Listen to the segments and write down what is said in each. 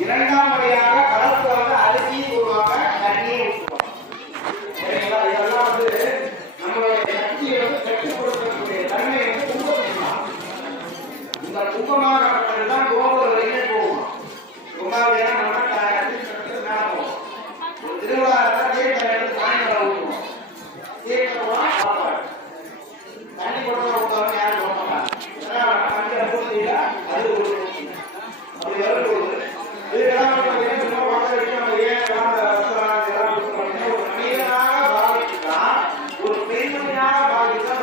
இரண்டாம் முறையாக கடற்கரை வந்து அரிசி போடுவாங்க, தண்ணியை ஊற்றுவாங்க. இதெல்லாம் வந்து நம்மளுடைய சக்தியை வந்து கட்டுப்படுத்தக்கூடிய தன்மை வந்து கும்பம். இந்த கும்பமாகப்பட்டதுதான் கோபுர வரையிலே போகும். கும்பாபிஷேகம் நம்ம போகும். ஒரு திருவிழா தீர்த்தம் எடுத்து சாயங்காலம் ஊற்றுவோம். தீர்த்தம் சாப்பாடு தண்ணி கொடுத்தா ஊற்றுவாங்க, யாரும் போக மாட்டாங்க. மஞ்சள் பூசில அது ஒரு அப்படி வரும்போது இதுக்கெல்லாம் சும்மா வாங்க வச்சு நம்ம ஏன் ஒரு மனிதனாக பாதிச்சுட்டா ஒரு பெண்மணியாக பாதிச்சா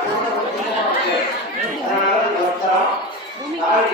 அதனால வஸ்திரம் கால்